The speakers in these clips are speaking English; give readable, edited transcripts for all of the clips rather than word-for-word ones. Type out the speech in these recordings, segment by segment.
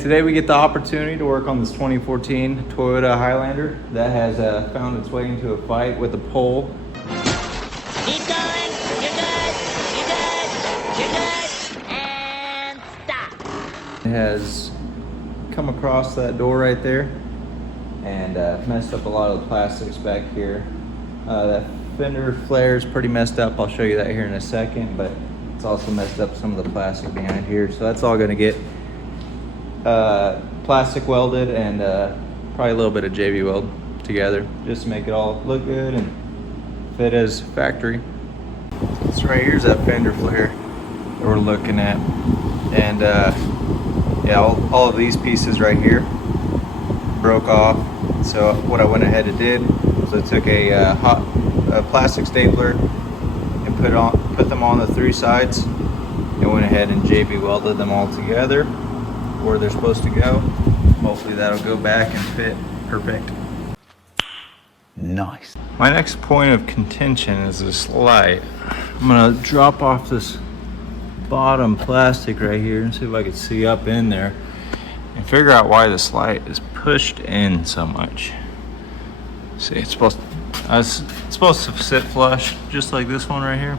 today we get the opportunity to work on this 2014 Toyota Highlander that has found its way into a fight with a pole. Keep going, you're good, you're good, you're good, and stop. It has come across that door right there and messed up a lot of the plastics back here. That fender flare is pretty messed up. I'll show you that here in a second, but it's also messed up some of the plastic behind here. So that's all gonna get plastic welded and probably a little bit of JB weld together just to make it all look good and fit as factory. This right here's that fender flare that we're looking at, and yeah, all of these pieces right here broke off. So what I went ahead and did was I took a plastic stapler and put them on the three sides and went ahead and JB welded them all together where they're supposed to go. Hopefully that'll go back and fit perfect. Nice. My next point of contention is this light. I'm gonna drop off this bottom plastic right here and see if I can see up in there and figure out why this light is pushed in so much. See, it's supposed to sit flush just like this one right here,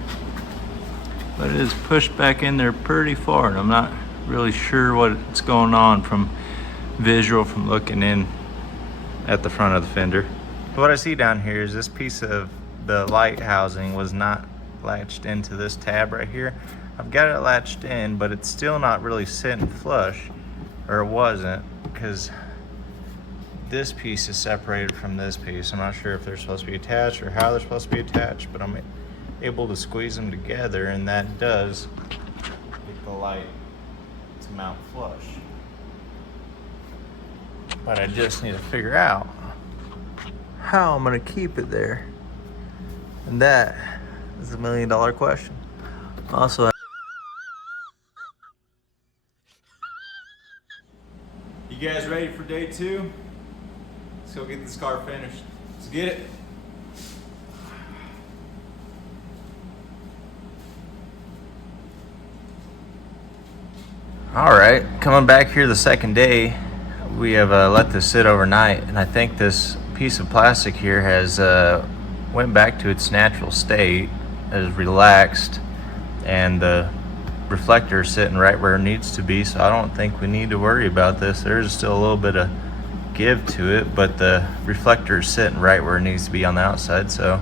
but it is pushed back in there pretty far, and I'm not really sure what's going on from visual from looking in at the front of the fender. What I see down here is this piece of the light housing was not latched into this tab right here. I've got it latched in, but it's still not really sitting flush, or it wasn't, because this piece is separated from this piece. I'm not sure if they're supposed to be attached or how they're supposed to be attached, but I'm able to squeeze them together, and that does get the light to mount flush. But I just need to figure out how I'm gonna keep it there, and that is the $1 million question. Also, you guys ready for day 2? Let's go get this car finished. Let's get it. All right, coming back here the second day, we have let this sit overnight, and I think this piece of plastic here has went back to its natural state, has relaxed, and the reflector is sitting right where it needs to be, so I don't think we need to worry about this. There's still a little bit of give to it, but the reflector is sitting right where it needs to be on the outside, so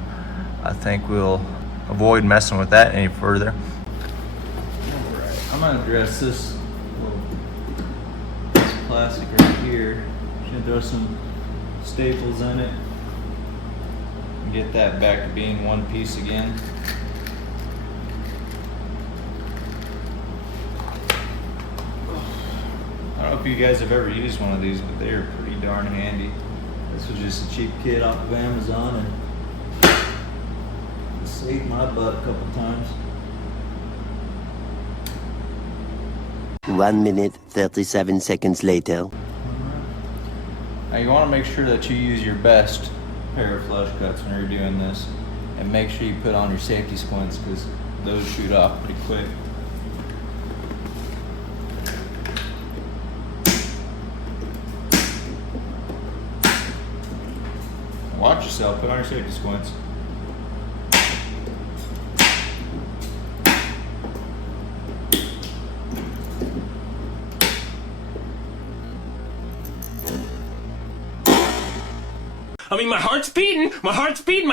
I think we'll avoid messing with that any further. All right, I'm gonna address this plastic right here. Should throw some staples in it and get that back to being one piece again. I don't know if you guys have ever used one of these, but they are pretty darn handy. This was just a cheap kit off of Amazon, and it saved my butt a couple times. 1 minute, 37 seconds later. Now you want to make sure that you use your best pair of flush cuts when you're doing this, and make sure you put on your safety squints, because those shoot off pretty quick. Watch yourself, put on your safety squints. I mean, my heart's beating, my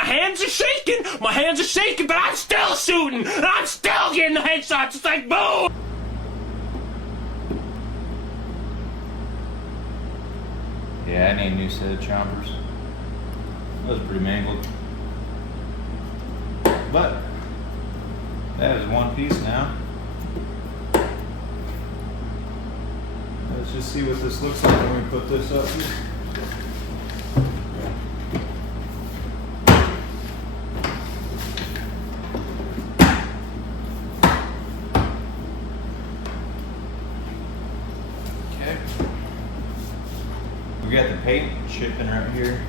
hands are shaking, but I'm still shooting, and I'm still getting the headshots. It's like, boom! Yeah, I need a new set of chompers. That was pretty mangled. But that is one piece now. Let's just see what this looks like when we put this up here. Okay. We got the paint shipping right here.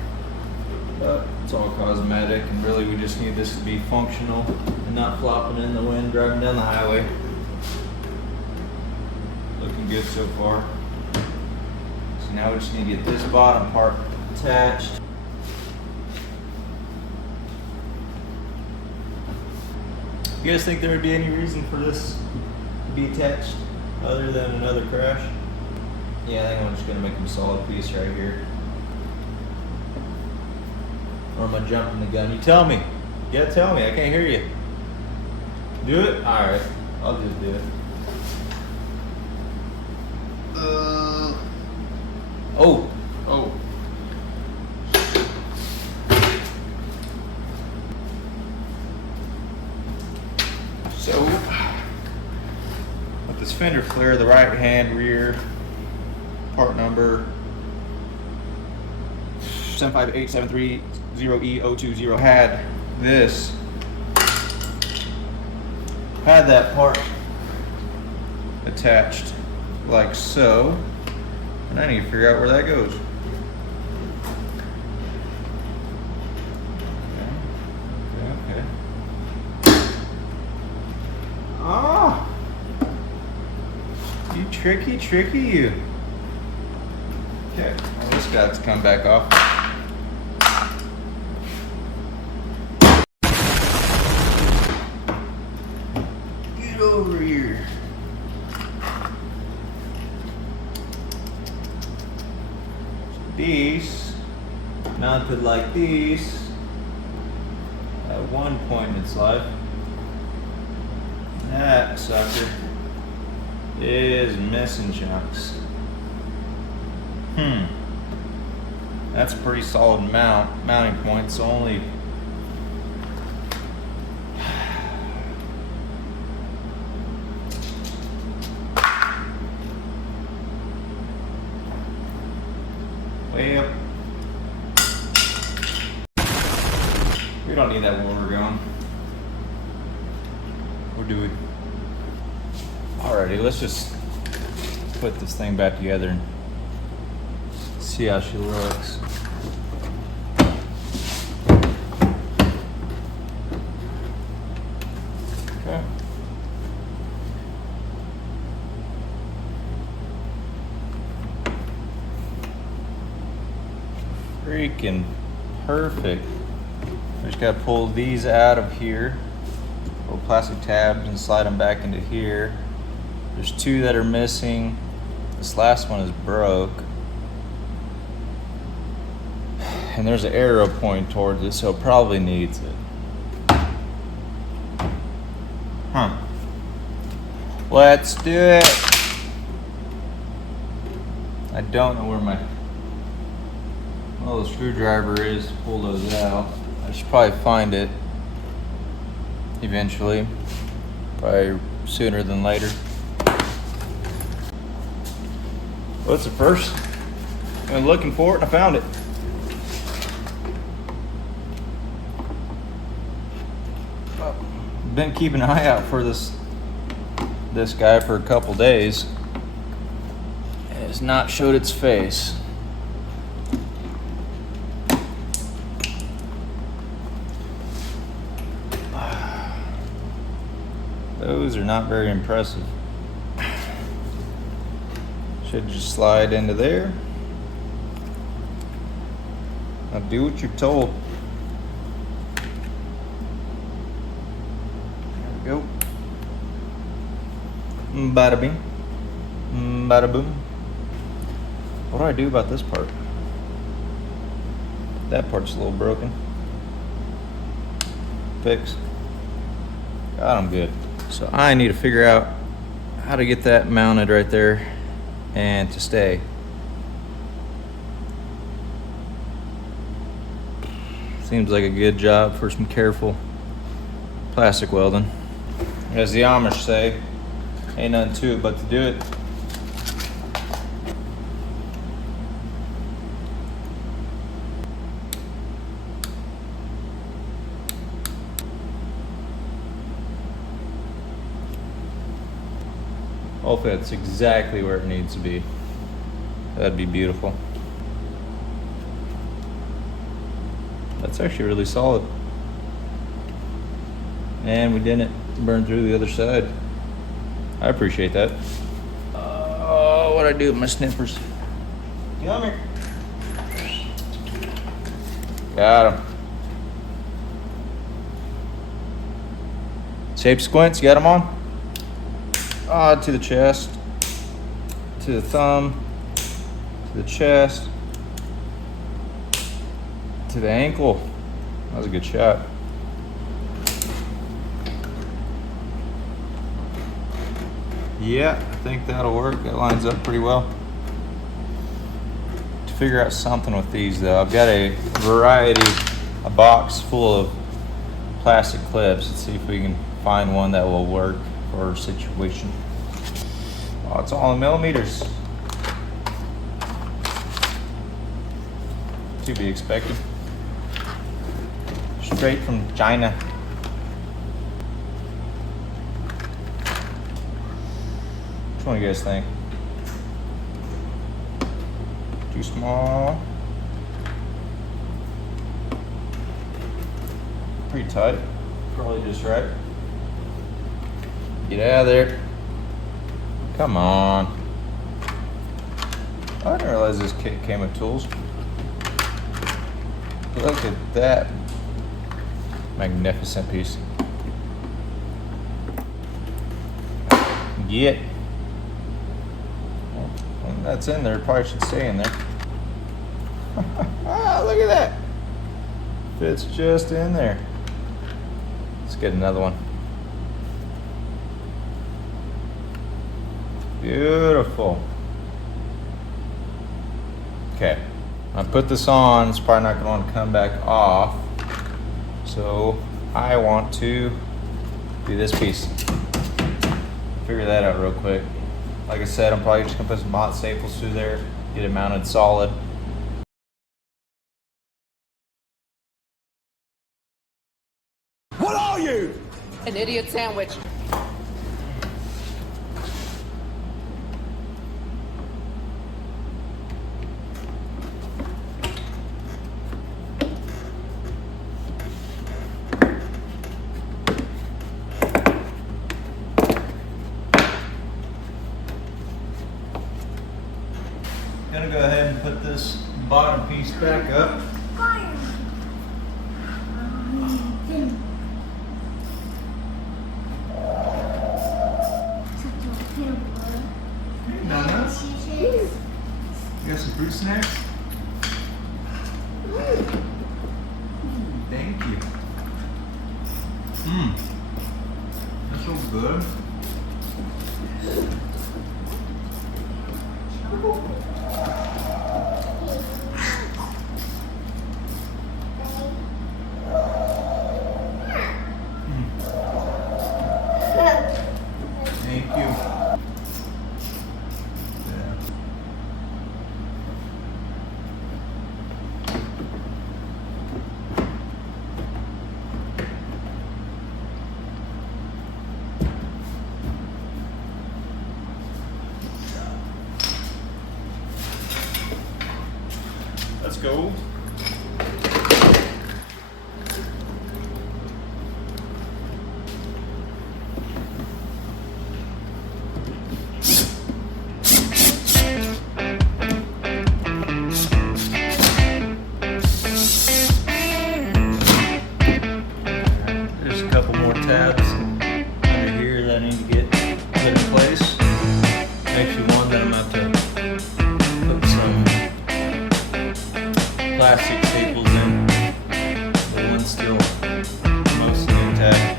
It's all cosmetic, and really we just need this to be functional and not flopping in the wind driving down the highway. Looking good so far. So now we just need to get this bottom part attached. You guys think there would be any reason for this to be attached other than another crash? Yeah, I think I'm just gonna make them a solid piece right here. Or am I jumping the gun? You tell me. You gotta tell me, I can't hear you. Do it? Alright, I'll just do it. Oh. So, with this fender flare, the right hand rear, part number 7587330E020 had that part attached like so, and I need to figure out where that goes. Okay. Ah, you tricky you. Okay, well, this guy's come back off. Get over here. These mounted like these at one point in its life. That sucker is missing chunks. That's a pretty solid mounting point. It's only way up. We don't need that water going. Or do we? Alrighty, let's just put this thing back together and see how she looks. Okay. Freaking perfect. We just gotta pull these out of here, little plastic tabs, and slide them back into here. There's two that are missing. This last one is broke. And there's an arrow pointing towards it, so it probably needs it. Let's do it. I don't know where my little screwdriver is to pull those out. I should probably find it eventually, probably sooner than later. What's the first? I've been looking for it and I found it. Been keeping an eye out for this guy for a couple days. It has not showed its face. Those are not very impressive. Should just slide into there. Now do what you're told. There we go. Bada bing. Bada boom. What do I do about this part? That part's a little broken. Fix. God, I'm good. So I need to figure out how to get that mounted right there and to stay. Seems like a good job for some careful plastic welding. As the Amish say, ain't nothing to it but to do it. Hopefully that's exactly where it needs to be. That'd be beautiful. That's actually really solid. And we didn't burn through the other side. I appreciate that. Oh, what'd I do with my snippers? Come here. Got him. Shape squints, you got them on? To the chest, to the thumb, to the chest, to the ankle. That was a good shot. Yeah, I think that'll work. That lines up pretty well. To figure out something with these though, I've got a box full of plastic clips. Let's see if we can find one that will work for our situation. Oh, it's all in millimeters. To be expected. Straight from China. Which one do you guys think? Too small? Pretty tight. Probably just right. Get out of there. Come on. I didn't realize this kit came with tools. Look at that magnificent piece. Get. Well, when that's in there, it probably should stay in there. Ah, look at that. Fits just in there. Let's get another one. Beautiful. Okay, I put this on. It's probably not going to want to come back off. So I want to do this piece. Figure that out real quick. Like I said, I'm probably just going to put some hot staples through there, get it mounted solid. What are you? An idiot sandwich. Gonna go ahead and put this bottom piece back up. Hey, donuts. You got some fruit snacks? Thank you. That's so good. Thank you. Yeah. Let's go. There's a couple more tabs under here that I need to get put in place. Actually, one that I'm going to have to put some plastic staples in. The one's still mostly intact.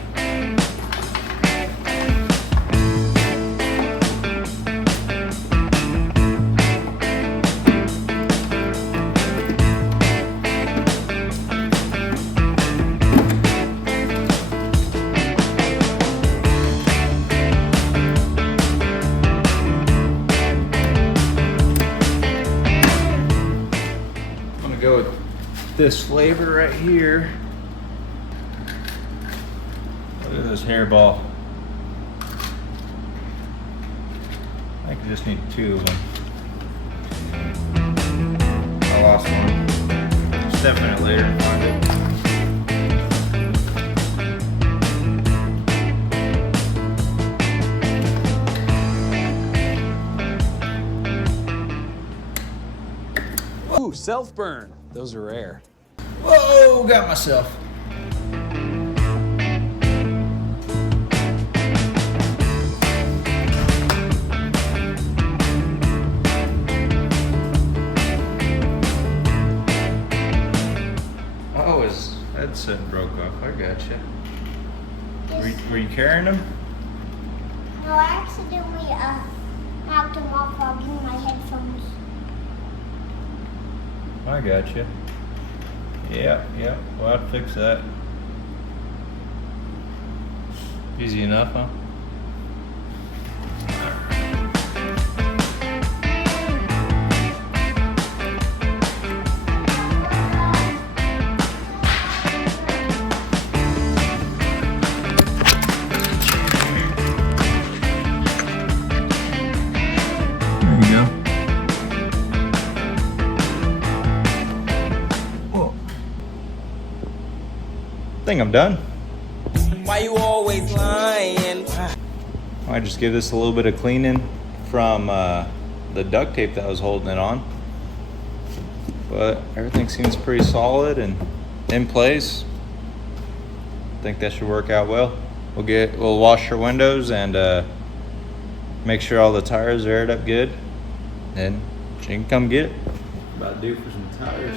Go with this flavor right here. Look at this hairball. I think I just need 2 of them. I lost one. Step in it later and find it. Self-burn. Those are rare. Whoa, got myself. Oh, his headset broke off. I gotcha. Were you carrying him? No, I accidentally knocked him off while getting my headphones. I gotcha. Yeah. Well, I'd fix that. Easy enough, huh? There you go. Whoa. I think I'm done. Why you always lying? I just give this a little bit of cleaning from the duct tape that I was holding it on. But everything seems pretty solid and in place. I think that should work out well. We'll wash your windows and make sure all the tires are aired up good. And you can come get it. About due for some tires.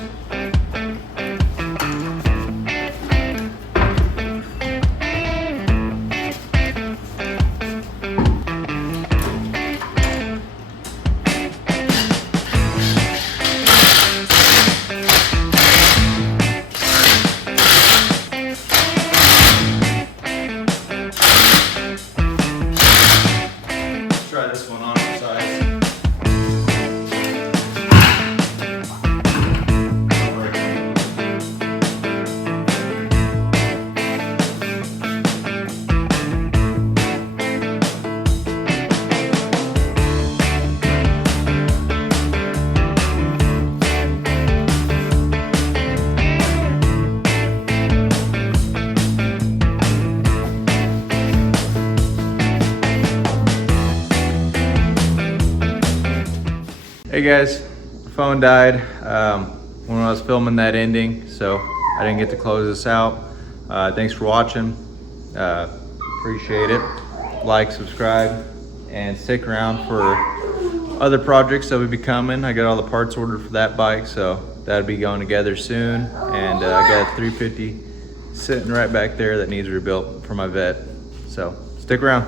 Try this one on its side. Hey guys, phone died when I was filming that ending, so I didn't get to close this out. Thanks for watching. Appreciate it. Like, subscribe, and stick around for other projects that will be coming. I got all the parts ordered for that bike, so that'll be going together soon. And I got a 350 sitting right back there that needs rebuilt for my vet. So stick around.